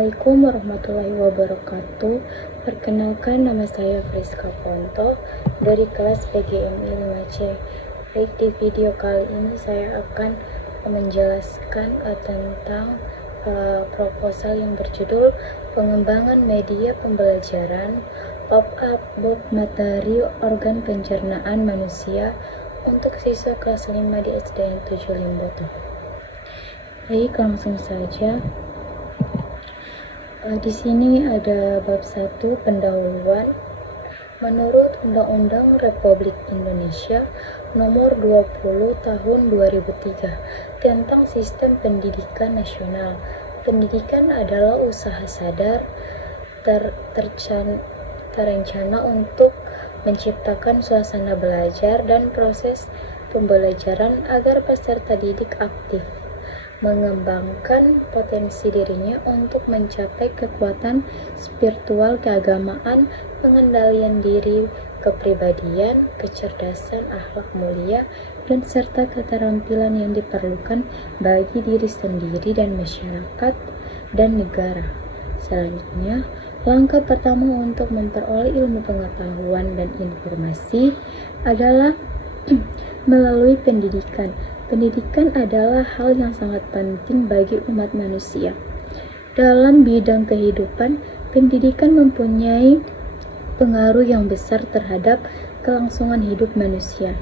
Assalamualaikum warahmatullahi wabarakatuh. Perkenalkan, nama saya Friska Ponto dari kelas PGMI 5C. Baik, di video kali ini saya akan menjelaskan tentang proposal yang berjudul pengembangan media pembelajaran pop-up book materi organ pencernaan manusia untuk siswa kelas 5 di SDN 7 Limboto. Baik, langsung saja. Di sini ada bab 1, pendahuluan. Menurut Undang-Undang Republik Indonesia Nomor 20 Tahun 2003 tentang Sistem Pendidikan Nasional, pendidikan adalah usaha sadar terencana untuk menciptakan suasana belajar dan proses pembelajaran agar peserta didik aktif mengembangkan potensi dirinya untuk mencapai kekuatan spiritual keagamaan, pengendalian diri, kepribadian, kecerdasan, akhlak mulia, dan serta keterampilan yang diperlukan bagi diri sendiri dan masyarakat dan negara. Selanjutnya, langkah pertama untuk memperoleh ilmu pengetahuan dan informasi adalah melalui pendidikan. Pendidikan adalah hal yang sangat penting bagi umat manusia. Dalam bidang kehidupan, pendidikan mempunyai pengaruh yang besar terhadap kelangsungan hidup manusia.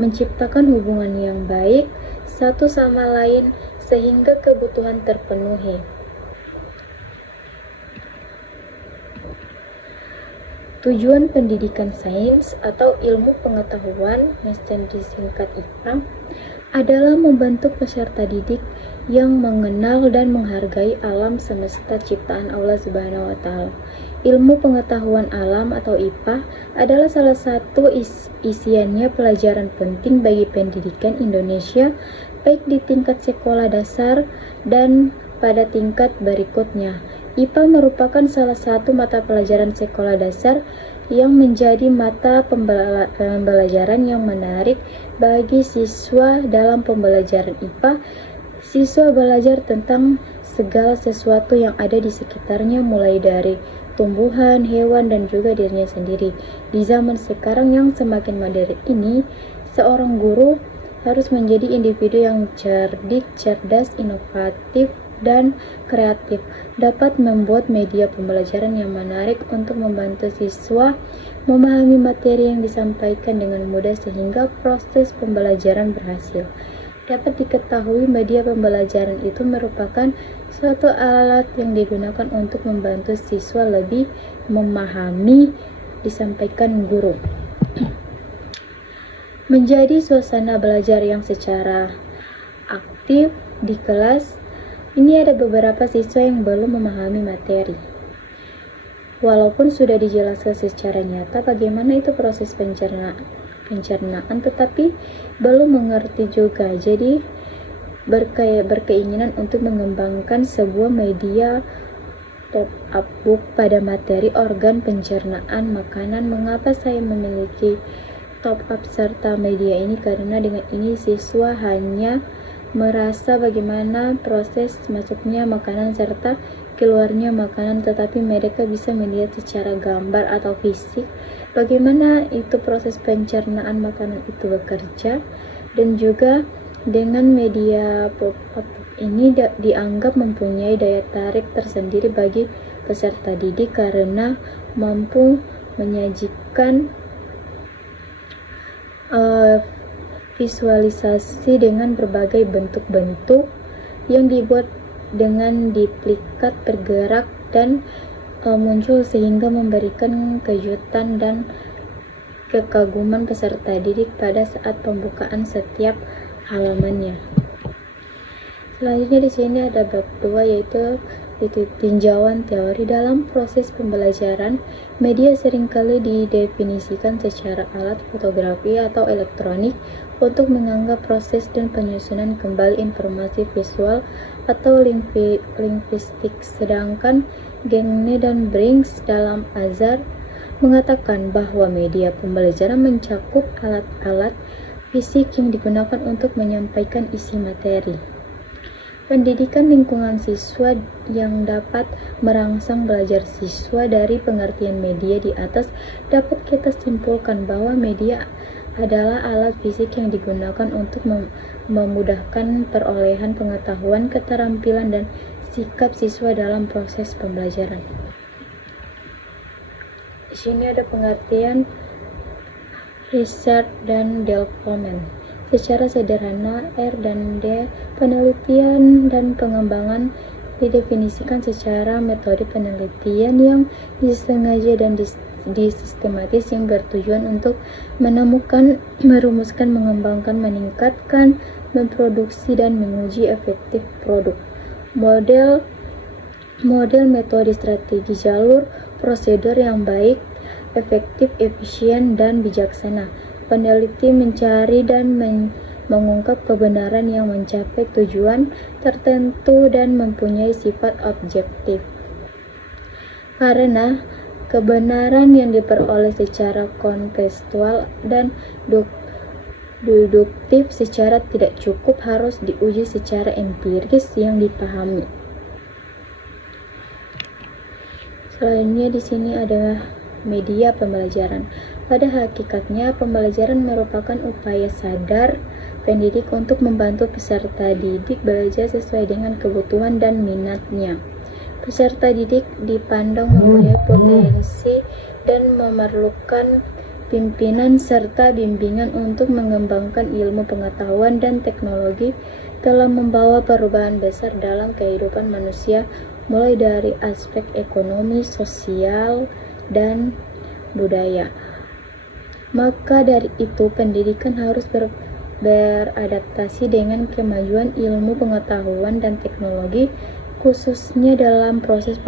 Menciptakan hubungan yang baik satu sama lain sehingga kebutuhan terpenuhi. Tujuan pendidikan sains atau ilmu pengetahuan yang disingkat IPA adalah membentuk peserta didik yang mengenal dan menghargai alam semesta ciptaan Allah Subhanahu wa Ta'ala. Ilmu pengetahuan alam atau IPA adalah salah satu isiannya pelajaran penting bagi pendidikan Indonesia, baik di tingkat sekolah dasar dan pada tingkat berikutnya. IPA merupakan salah satu mata pelajaran sekolah dasar yang menjadi mata pembelajaran yang menarik bagi siswa. Dalam pembelajaran IPA, siswa belajar tentang segala sesuatu yang ada di sekitarnya, mulai dari tumbuhan, hewan, dan juga dirinya sendiri. Di zaman sekarang yang semakin modern ini, seorang guru harus menjadi individu yang cerdik, cerdas, inovatif, dan kreatif, dapat membuat media pembelajaran yang menarik untuk membantu siswa memahami materi yang disampaikan dengan mudah sehingga proses pembelajaran berhasil. Dapat diketahui media pembelajaran itu merupakan suatu alat yang digunakan untuk membantu siswa lebih memahami disampaikan guru. Menjadi suasana belajar yang secara aktif di kelas. Ini ada beberapa siswa yang belum memahami materi. Walaupun sudah dijelaskan secara nyata bagaimana itu proses pencernaan, tetapi belum mengerti juga. Jadi berkeinginan untuk mengembangkan sebuah media pop-up book pada materi organ pencernaan makanan. Mengapa saya memiliki top-up serta media ini? Karena dengan ini siswa hanya merasa bagaimana proses masuknya makanan serta keluarnya makanan, tetapi mereka bisa melihat secara gambar atau fisik bagaimana itu proses pencernaan makanan itu bekerja. Dan juga dengan media pop-up ini dianggap mempunyai daya tarik tersendiri bagi peserta didik karena mampu menyajikan visualisasi dengan berbagai bentuk-bentuk yang dibuat dengan duplikat bergerak dan muncul sehingga memberikan kejutan dan kekaguman peserta didik pada saat pembukaan setiap halamannya. Selanjutnya di sini ada bab 2 yaitu tinjauan teori. Dalam proses pembelajaran, media seringkali didefinisikan secara alat fotografi atau elektronik untuk menganggap proses dan penyusunan kembali informasi visual atau lingvistik. Sedangkan Gagne dan Briggs dalam Azar mengatakan bahwa media pembelajaran mencakup alat-alat fisik yang digunakan untuk menyampaikan isi materi. Pendidikan lingkungan siswa yang dapat merangsang belajar siswa dari pengertian media di atas dapat kita simpulkan bahwa media adalah alat fisik yang digunakan untuk memudahkan perolehan pengetahuan, keterampilan, dan sikap siswa dalam proses pembelajaran. Di sini ada pengertian research dan development. Secara sederhana, R dan D, penelitian dan pengembangan, didefinisikan secara metode penelitian yang disengaja dan disistematis yang bertujuan untuk menemukan, merumuskan, mengembangkan, meningkatkan, memproduksi, dan menguji efektif produk. Model, metode, strategi, jalur, prosedur yang baik, efektif, efisien, dan bijaksana. Peneliti mencari dan mengungkap kebenaran yang mencapai tujuan tertentu dan mempunyai sifat objektif. Karena kebenaran yang diperoleh secara kontekstual dan deduktif secara tidak cukup, harus diuji secara empiris yang dipahami. Selanjutnya di sini adalah media pembelajaran. Pada hakikatnya, pembelajaran merupakan upaya sadar pendidik untuk membantu peserta didik belajar sesuai dengan kebutuhan dan minatnya. Peserta didik dipandang mempunyai potensi dan memerlukan pimpinan serta bimbingan untuk mengembangkan ilmu pengetahuan dan teknologi telah membawa perubahan besar dalam kehidupan manusia, mulai dari aspek ekonomi, sosial, dan budaya. Maka dari itu, pendidikan harus beradaptasi dengan kemajuan ilmu pengetahuan dan teknologi, khususnya dalam proses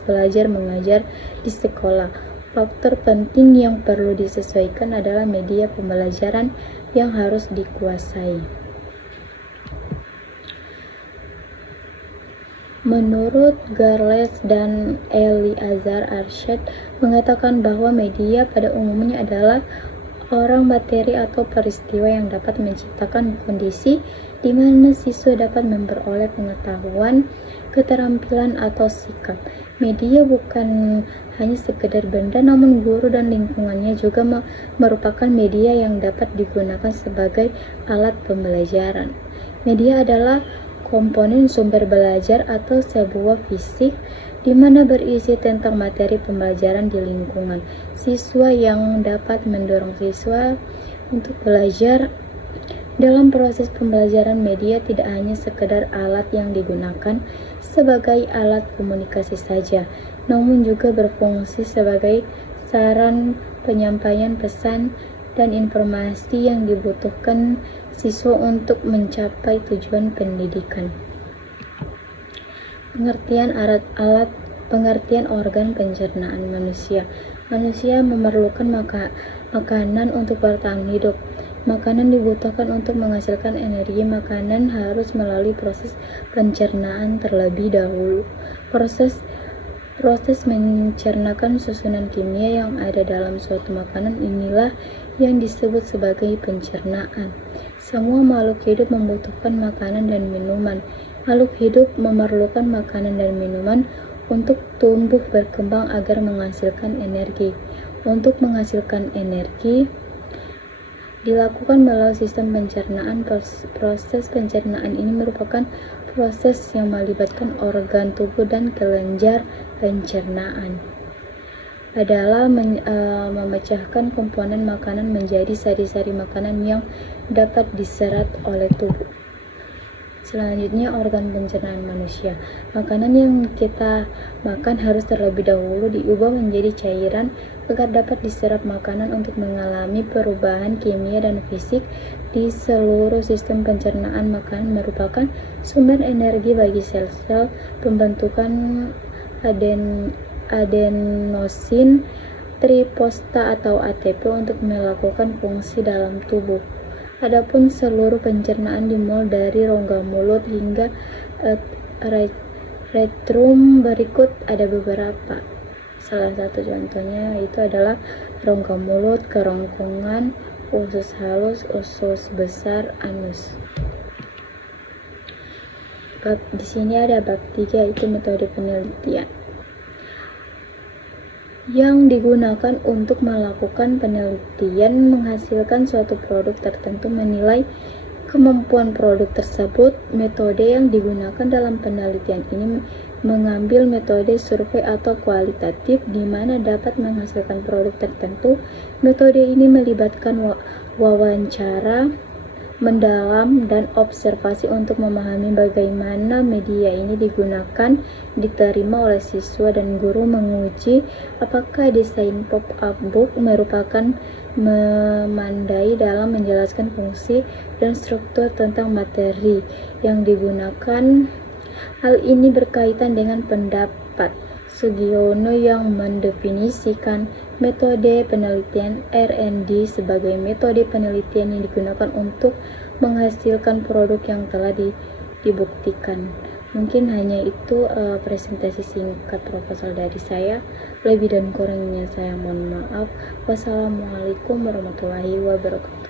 belajar mengajar di sekolah. Faktor penting yang perlu disesuaikan adalah media pembelajaran yang harus dikuasai. Menurut Garles dan Eliezer Arshad mengatakan bahwa media pada umumnya adalah orang, materi, atau peristiwa yang dapat menciptakan kondisi di mana siswa dapat memperoleh pengetahuan, keterampilan, atau sikap. Media bukan hanya sekedar benda, namun guru dan lingkungannya juga merupakan media yang dapat digunakan sebagai alat pembelajaran. Media adalah komponen sumber belajar atau sebuah fisik di mana berisi tentang materi pembelajaran di lingkungan siswa yang dapat mendorong siswa untuk belajar. Dalam proses pembelajaran, media tidak hanya sekedar alat yang digunakan sebagai alat komunikasi saja, namun juga berfungsi sebagai saran penyampaian pesan dan informasi yang dibutuhkan siswa untuk mencapai tujuan pendidikan. Pengertian organ pencernaan manusia. Manusia memerlukan makanan untuk bertahan hidup. Makanan dibutuhkan untuk menghasilkan energi. Makanan harus melalui proses pencernaan terlebih dahulu. Proses mencernakan susunan kimia yang ada dalam suatu makanan inilah yang disebut sebagai pencernaan. Semua makhluk hidup membutuhkan makanan dan minuman. Makhluk hidup memerlukan makanan dan minuman untuk tumbuh berkembang agar menghasilkan energi. Untuk menghasilkan energi dilakukan melalui sistem pencernaan. Proses pencernaan ini merupakan proses yang melibatkan organ tubuh dan kelenjar pencernaan adalah memecahkan komponen makanan menjadi sari-sari makanan yang dapat diserap oleh tubuh. Selanjutnya, organ pencernaan manusia. Makanan yang kita makan harus terlebih dahulu diubah menjadi cairan agar dapat diserap makanan untuk mengalami perubahan kimia dan fisik di seluruh sistem pencernaan. Makanan merupakan sumber energi bagi sel-sel pembentukan adenosin trifosphat atau ATP untuk melakukan fungsi dalam tubuh. Adapun seluruh pencernaan dimulai dari rongga mulut hingga retrum. Berikut ada beberapa. Salah satu contohnya itu adalah rongga mulut, kerongkongan, usus halus, usus besar, anus. Di sini ada bab 3, yaitu metode penelitian yang digunakan untuk melakukan penelitian menghasilkan suatu produk tertentu, menilai kemampuan produk tersebut. Metode yang digunakan dalam penelitian ini mengambil metode survei atau kualitatif, di mana dapat menghasilkan produk tertentu. Metode ini melibatkan wawancara mendalam dan observasi untuk memahami bagaimana media ini digunakan, diterima oleh siswa dan guru. Menguji apakah desain pop-up book merupakan memandai dalam menjelaskan fungsi dan struktur tentang materi yang digunakan. Hal ini berkaitan dengan pendapat Sugiono yang mendefinisikan metode penelitian R&D sebagai metode penelitian yang digunakan untuk menghasilkan produk yang telah dibuktikan. Mungkin hanya itu presentasi singkat proposal dari saya. Lebih dan kurangnya saya mohon maaf. Wassalamualaikum warahmatullahi wabarakatuh.